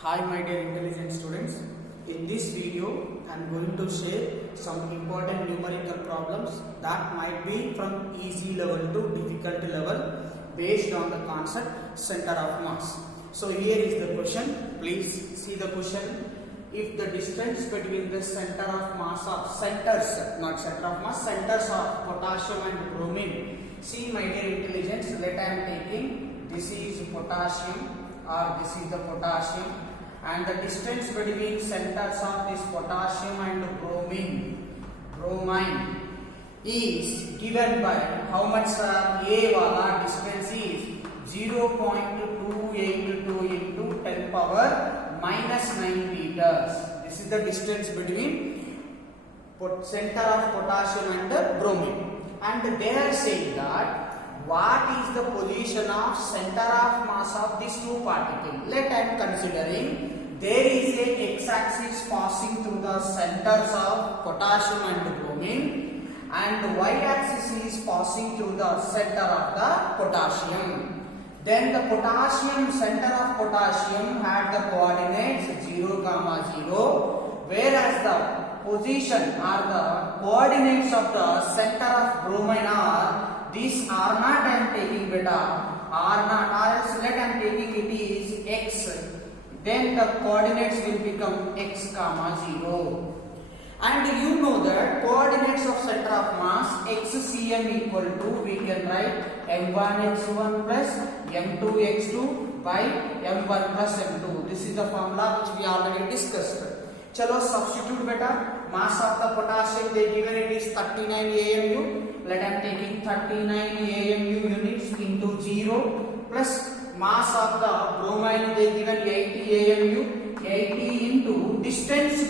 Hi my dear intelligent students, in this video I am going to share some important numerical problems that might be from easy level to difficult level based on the concept center of mass. So here is the question, please see the question. If the distance between the center of mass of centers, not center of mass, centers of potassium and bromine. See my dear intelligence, let I am taking this is potassium or this is the potassium, and the distance between centers of this potassium and bromine is given by how much A wala distance is 0.282 into 10 power minus 9 meters. This is the distance between center of potassium and the bromine, and they are saying that what is the position of center of mass of these two particles. Let I am considering there is a x-axis passing through the centers of potassium and bromine, and y-axis is passing through the center of the potassium. Then the potassium, center of potassium had the coordinates 0, 0, whereas the position or the coordinates of the center of bromine are this R0 I am taking beta, R0 or else let I am taking it is x, then the coordinates will become x, 0. And you know that coordinates of center of mass xcm equal to, we can write m1x1 plus m2x2 by m1 plus m2. This is the formula which we already discussed. Chalo substitute beta. Mass of the potassium they given it is 39 AMU. Let I am taking 39 AMU units into 0 plus mass of the bromine they given 80 AMU. 80 into distance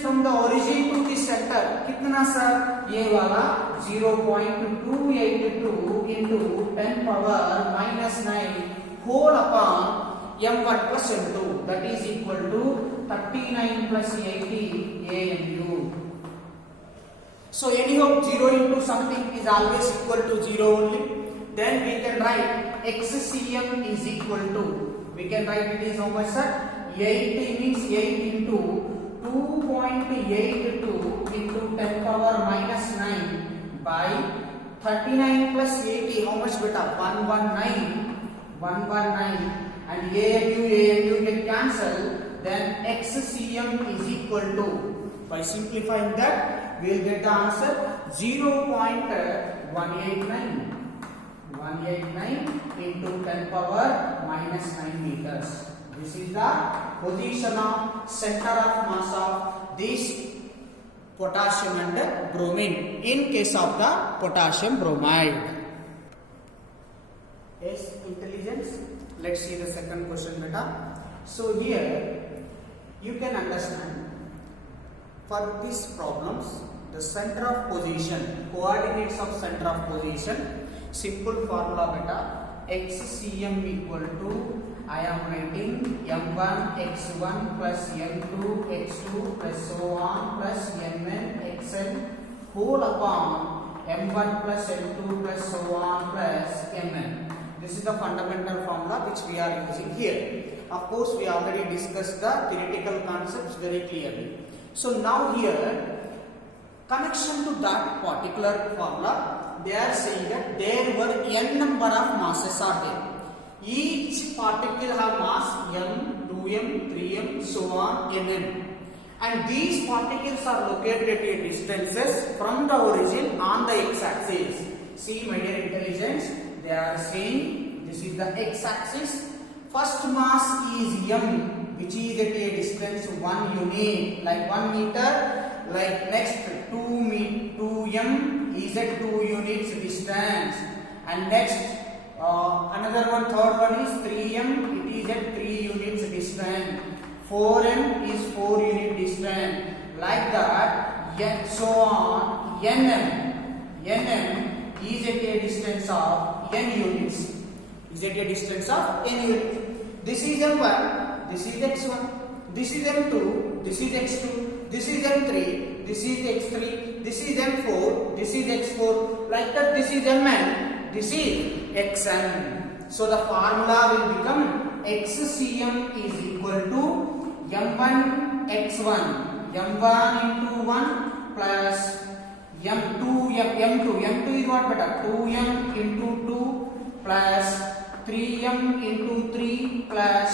from the origin to the center. Kitna sir? Ye wala 0.282 into 10 power minus 9 whole upon m1 plus m2, that is equal to 39 plus 80 AMU. So anyhow 0 into something is always equal to 0 only. Then we can write xcm is equal to, we can write it is how much sir? 80 means 8 into 2.82 into 10 power minus 9 by 39 plus 80, how much beta? 119, and AMU get cancelled, then xcm is equal to, by simplifying that we will get the answer 0.189 into 10 power minus 9 meters. This is the position of center of mass of this potassium and bromine in case of the potassium bromide. Yes, intelligence. Let's see the second question beta. So here you can understand, for these problems the center of position, coordinates of center of position, simple formula beta, xcm equal to, I am writing m1 x1 plus m2 x2 plus so on plus mn xn whole upon m1 plus m2 plus so on plus mn. This is the fundamental formula which we are using here. Of course, we already discussed the theoretical concepts very clearly. So now here, connection to that particular formula, they are saying that there were n number of masses are there. Each particle have mass m, 2m, 3m, so on, nm. And these particles are located at a distances from the origin on the x-axis. See my dear intelligence, they are saying this is the x-axis. First mass is m, which is at a distance 1 unit, like 1 meter. Like next 2m is at 2 units distance, and next another one, third one is 3m, it is at 3 units distance. 4m is 4 unit distance, like that, yet so on. nm is at a distance of n units, This is m1, this is x1, this is m2, this is x2, this is m3, this is x3, this is m4, this is x4, like that. This is mn, this is xn. So the formula will become xcm is equal to m1 x1, m1 into 1 plus m2 m2 is what beta, 2m into 2 plus 3m into 3 plus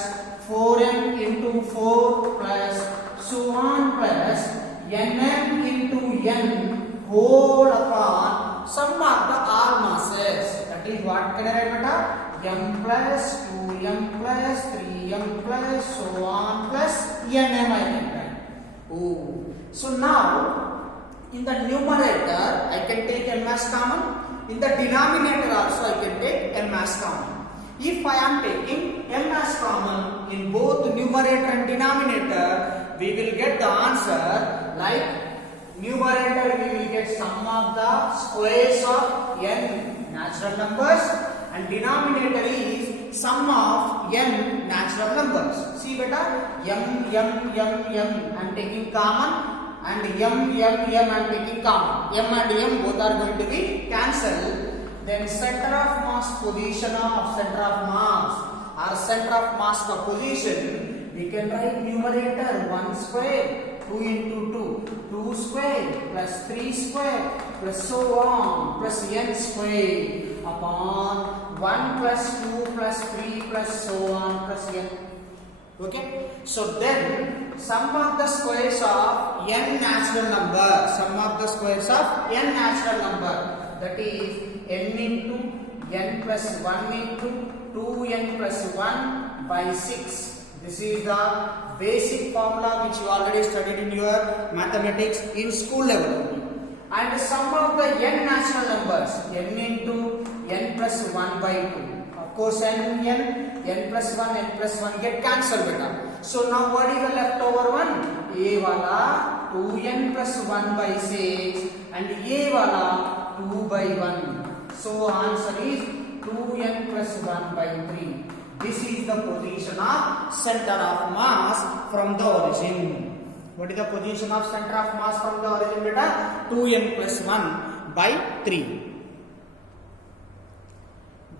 4m into 4 plus so on plus nm into n whole upon sum of the all masses. That is what can I write beta? M plus 2m plus 3m plus so on plus nm I can write. Oh, so now in the numerator I can take m as common. In the denominator also I can take m as common. If I am taking m as common in both numerator and denominator, we will get the answer like numerator we will get sum of the squares of n natural numbers and denominator is sum of n natural numbers. See beta, m I am taking common and m I am taking common. M and m both are going to be cancelled. Then center of mass position of center of mass or center of mass position, we can write numerator 1 square 2 into 2 2 square plus 3 square plus so on plus n square upon 1 plus 2 plus 3 plus so on plus n. Okay, so then sum of the squares of n natural number, sum of the squares of n natural number, that is n into n plus 1 into 2n plus 1 by 6. This is the basic formula which you already studied in your mathematics in school level. And the sum of the n natural numbers, n into n plus 1 by 2. Of course n plus 1 get cancelled beta. So now what is the leftover one? A wala 2n plus 1 by 6 and A wala 2 by 1. So answer is 2n plus 1 by 3. This is the position of center of mass from the origin. What is the position of center of mass from the origin beta? 2n plus 1 by 3.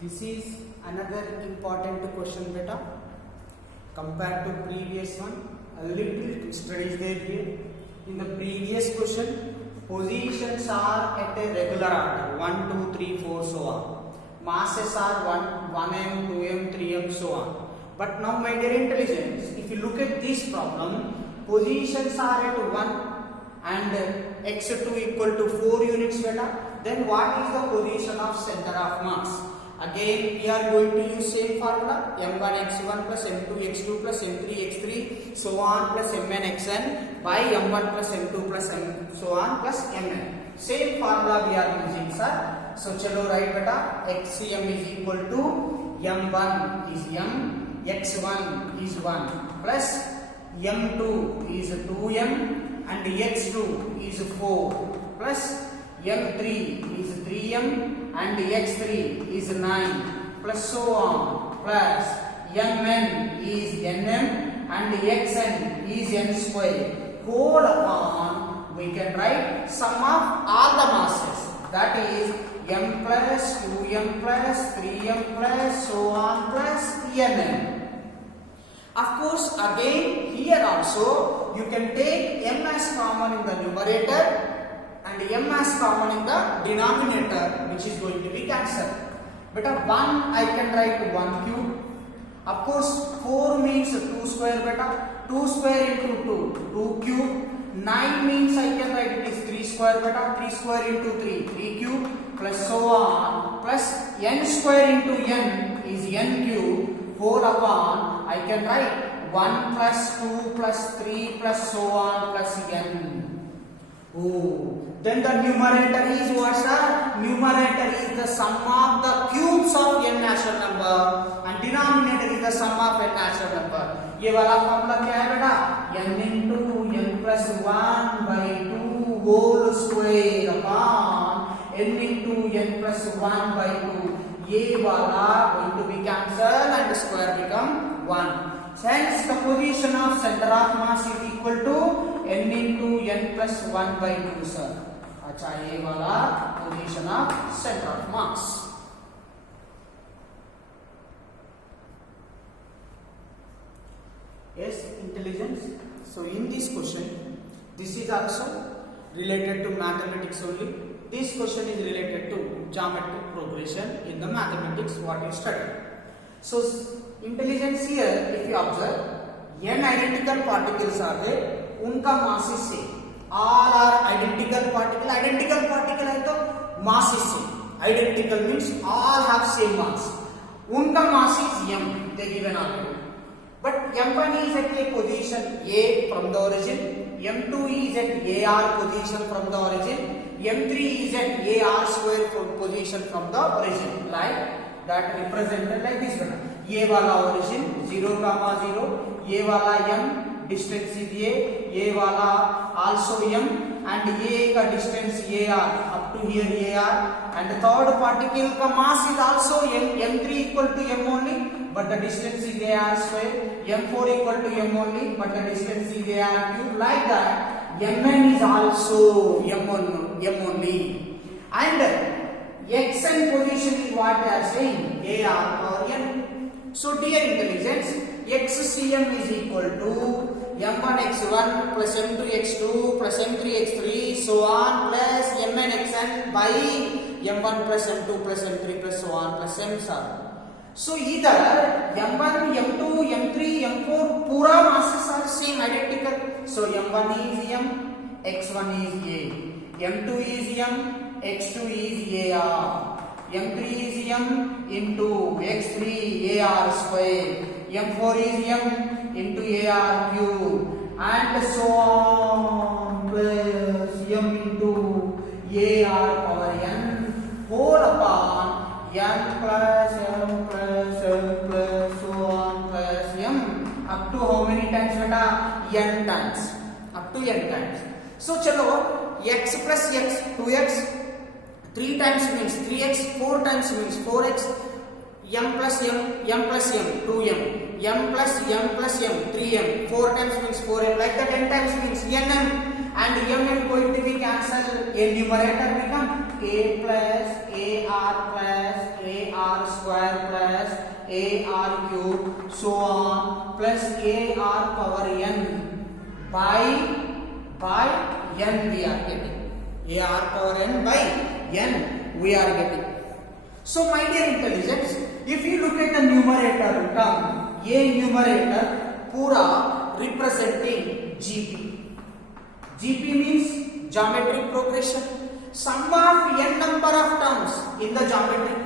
This is another important question beta. Compared to previous one, a little studies there here. In the previous question, positions are at a regular order 1, 2, 3, 4 so on. Masses are 1m, 2m, 3m so on. But now my dear intelligence, if you look at this problem, positions are at 1 and x2 equal to 4 units beta, then what is the position of center of mass? Again we are going to use same formula, m1 x1 plus m2 x2 plus m3 x3 so on plus mn xn by m1 plus m2 plus m so on plus mn. Same formula we are using sir. So chalo write beta, xcm is equal to m1 is m, x1 is 1 plus m2 is 2m and x2 is 4 plus m3 is 3m and x3 is 9 plus so on plus mn is nm and xn is n square whole upon we can write sum of all the masses, that is m plus 2m plus 3m plus so on plus nm. Of course again here also you can take m as common in the numerator and m as common in the denominator, which is going to be cancelled. Beta 1 I can write 1 cube. Of course 4 means 2 square beta, 2 square into 2 cube. 9 means I can write it is 3 square beta, 3 square into 3 cube plus so on plus n square into n is n cube whole upon I can write 1 plus 2 plus 3 plus so on plus n. Oh, then the numerator is what sir? Numerator is the sum of the cubes of n natural number and denominator is the sum of n natural number. ये वाला formula क्या है बेटा? n into n plus 1 by 2 whole square upon n into n plus 1 by 2. ये वाला going to be cancelled and the square become 1. Hence the position of center of mass is equal to n into n plus 1 by 2 sir. अच्छा ये वाला position of center of mass. Yes, intelligence. So in this question, this is also related to mathematics only. This question is related to geometric progression in the mathematics what you study. So intelligence here, if you observe, n identical particles are there, उनका mass is same. All are identical particle. Identical particle है तो mass is same. Identical means all have same mass. उनका mass is m. They given already. But m1 is at a position a from the origin. m2 is at ar position from the origin. m3 is at ar square position from the origin. Like that represented like this one. ये वाला origin 0, 0. ये वाला m distance is ये वाला also m, and ये का distance ar up to here ar, and the third particle का mass is also m3 equal to m only, but the distance is ar square. m4 equal to m only, but the distance is ar cube. Like that, mn is also m only, and xn position is what they are saying ar power n. So dear intelligence, xcm is equal to m1 x1 plus m2 x2 plus m3 x3 so on plus mn xn by m1 plus m2 plus m3 plus so on plus m sub. So either m1, m2, m3, m4 पूरा masses are same identical. So m1 is m, x1 is a, m2 is m, x2 is ar, m3 is m into x3 ar square, m4 is m into ar cube, and so on plus m into ar power n whole upon n plus m plus m plus so on plus m up to how many times beta? n times, up to n times. So chalo x plus x 2x, 3 times means 3x, 4 times means 4x, m plus m 2m, m plus m 3m, 4 times means 4m, like that n times means nm, and mn going to be cancelled. A numerator become a plus ar square plus ar cube so on plus ar power n by n we are getting. Ar power n by n we are getting. So my dear intelligence, if you look at the numerator term, ये numerator पूरा representing GP. GP means geometric progression. Sum of n number of terms in the geometric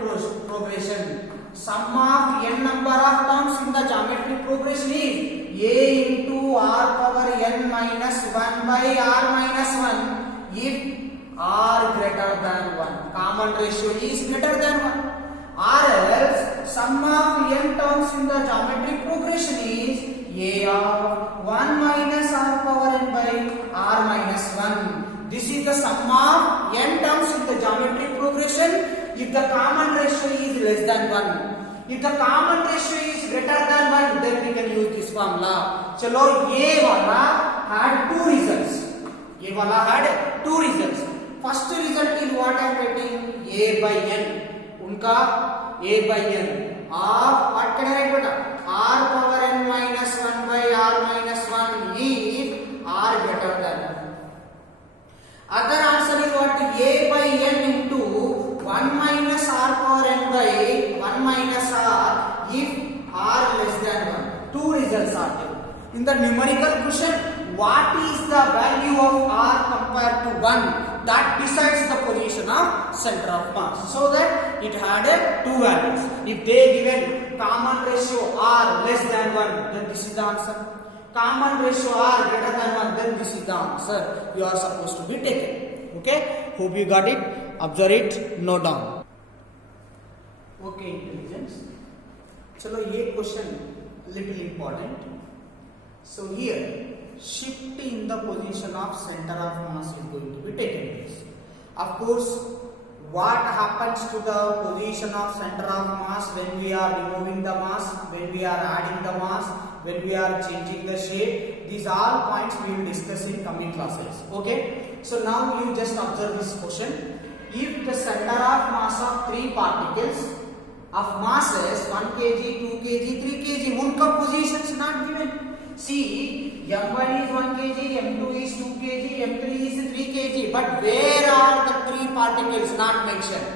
progression. Sum of n number of terms in the geometric progression is a into r power n minus 1 by r minus 1 if r greater than 1. Common ratio is greater than 1. Or else sum of n terms in the geometric progression is a of 1 minus r power n by r minus 1. This is the sum of n terms in the geometric progression if the common ratio is less than 1. If the common ratio is greater than 1, then we can use this formula. Chalo, ye wala had two results. Ye wala had two results. First result is what I am getting, a by n. उनका a by n of what can I write beta? R power n minus 1 by r minus 1 if r greater than 1. Other answer is what? A by n into 1 minus r power n by 1 minus r if r less than 1. Two results are there. In the numerical question, what is the value of r compared to 1? That decides the position of center of mass. So that it had two values. If they given common ratio r less than 1, then this is the answer. Common ratio r greater than 1, then this is the answer you are supposed to be taken. Okay? Hope you got it. Observe it. Note down. Okay, intelligence. Chalo, ye question little important. So here, shift in the position of center of mass is going to be taken place. Of course, what happens to the position of center of mass when we are removing the mass, when we are adding the mass, when we are changing the shape? These all points we will discuss in coming classes. Okay? So now you just observe this question. If the center of mass of three particles of masses 1 kg, 2 kg, 3 kg, unka positions not given. See, m1 is 1 kg, m2 is 2 kg, m3 is 3 kg. But where are the 3 particles not mentioned?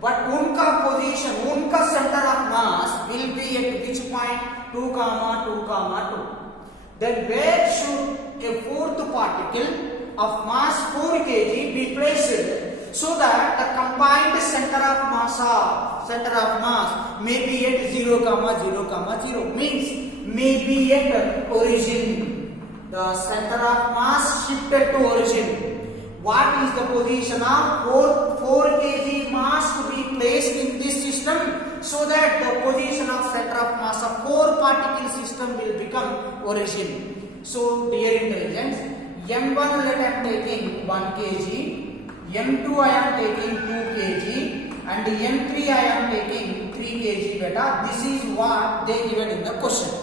But unka position, unka center of mass will be at which point? 2, 2, 2. Then where should a fourth particle of mass 4 kg be placed so that the combined center of mass may be at 0, 0, 0 means may be at origin. The center of mass shifted to origin. What is the position of 4 kg mass to be placed in this system so that the position of center of mass of 4 particle system will become origin? So dear intelligence, m1 let I am taking 1 kg, m2 I am taking 2 kg and m3 I am taking 3 kg beta. This is what they given in the question.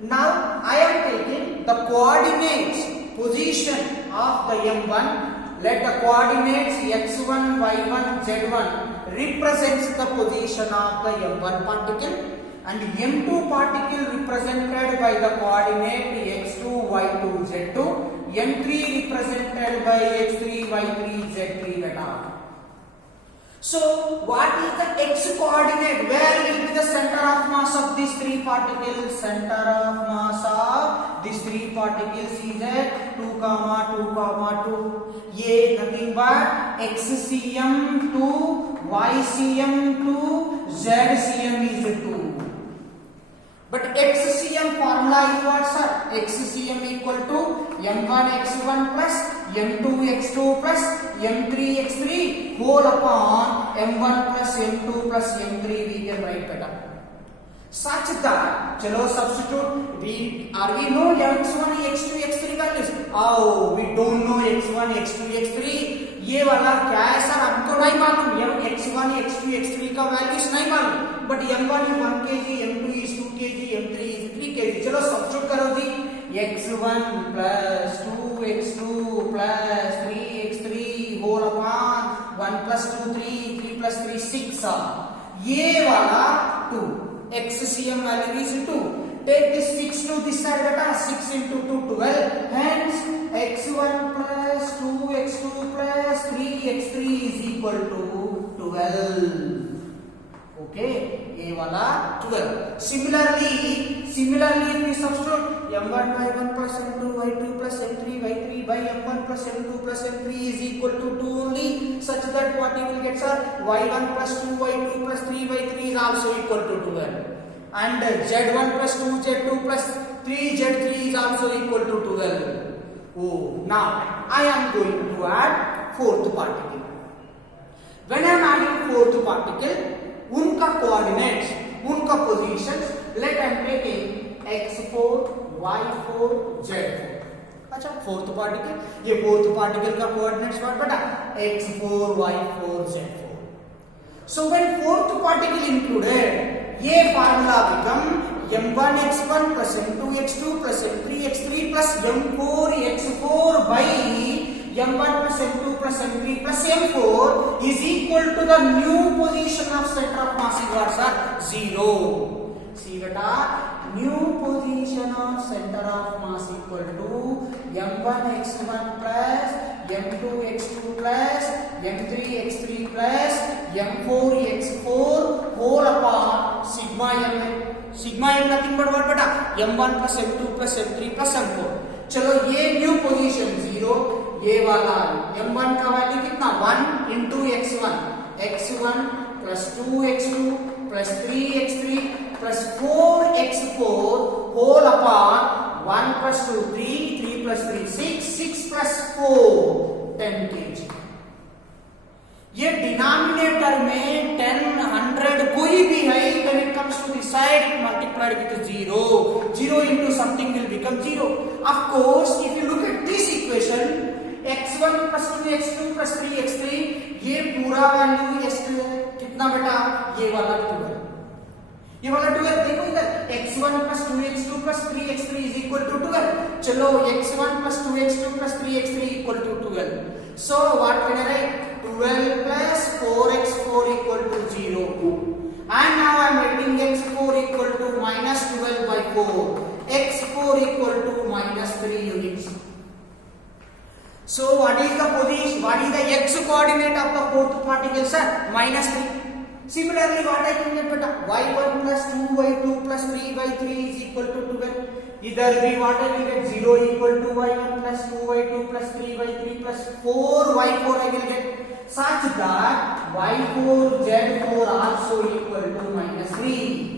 Now I am taking the coordinates position of the m1. Let the coordinates x1, y1, z1 represents the position of the m1 particle and m2 particle represented by the coordinate x2, y2, z2, m3 represented by x3, y3, z3 beta. So what is the x coordinate? Where will be the center of mass of these 3 particles? Center of mass of these 3 particles is at 2, 2, 2. Ye nothing but xcm to ycm to zcm is 2. But xcm formula is what, sir? Xcm equal to m1 x1 plus m2 x2 plus m3 x3 whole upon m1 plus m2 plus m3 we can write better. Such that, chalo substitute, we know x1, x2, x3 values. Oh, we don't know x1, x2, x3. ये वाला क्या है sir? हमको नहीं मालूम. x1, x2, x3 का values नहीं मालूम. But m1 is 1 kg, m2 is 2 kg, m3 is 3 kg. चलो substitute करो जी. x1 plus 2x2 plus 3x3 whole upon 1 plus 2 3, 3 plus 3 6. ये वाला 2. xcm value is 2. Take this 6 to this side, beta. 6 into 2, 12. Hence x1 plus 2x2 plus 3x3 is equal to 12. Okay, a wala 12. Similarly if we substitute m1 y1 plus m2 y2 plus m3 y3 by m1 plus m2 plus m3 is equal to 2 only, such that what you will get, sir? y1 plus 2 y2 plus 3 y3 is also equal to 12 and z1 plus 2 z2 plus 3 z3 is also equal to 12. Oh, now I am going to add fourth particle. When I am adding fourth particle, उनका coordinates, उनका positions, let I am taking x4, y4, z4. अच्छा, fourth particle, ये fourth particle का coordinates what बेटा? x4, y4, z4. So when fourth particle included, ये formula become m1 x1 plus m2 x2 plus m3 x3 plus m4 x4 by m1 plus m2 plus m3 plus m4 is equal to the new position of center of mass is what, sir? 0. See beta, new position of center of mass equal to m1 x1 plus m2 x2 plus m3 x3 plus m4 x4 whole upon sigma m. Sigma m nothing but what beta? m1 plus m2 plus m3 plus m4. चलो ये new position 0, ये वाला m1 का value कितना? 1 into x1 plus 2x2 plus 3x3 plus 4x4 whole upon 1 plus 2 3 plus 3 6 plus 4 10 kg. ये denominator में 10, 100 कोई भी है, when it comes to the side it multiplied with 0. 0 into something will become 0. Of course, if you look at this equation, x1 plus 2x2 plus 3x3, ये पूरा value कितना बेटा? ये वाला 12. ये वाला 12 देखो इधर, x1 plus 2x2 plus 3x3 is equal to 12. चलो x1 plus 2x2 plus 3x3 equal to 12. So what can I write? 12 plus 4x4 equal to 0. And now I am writing x4 equal to minus 12 by 4. x4 y4 equal to minus 3 units. So what is the position, what is the x coordinate of the fourth particle, sir? Minus 3. Similarly, what I can get better? y1 plus 2y2 plus 3y3 is equal to 12. Either be what I will get 0 equal to y1 plus 2y2 plus 3y3 plus 4y4 I will get, such that y4 z4 also equal to minus 3.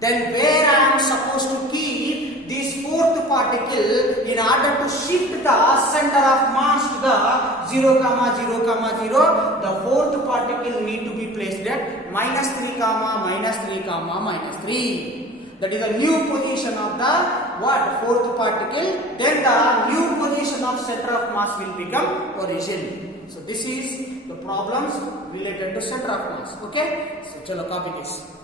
Then where I am supposed to keep this fourth particle in order to shift the center of mass to the 0, 0, 0, the fourth particle need to be placed at minus 3, minus 3, minus 3. That is the new position of the what? Fourth particle. Then the new position of center of mass will become origin. So this is the problems related to center of mass. Okay? So chalo copy this.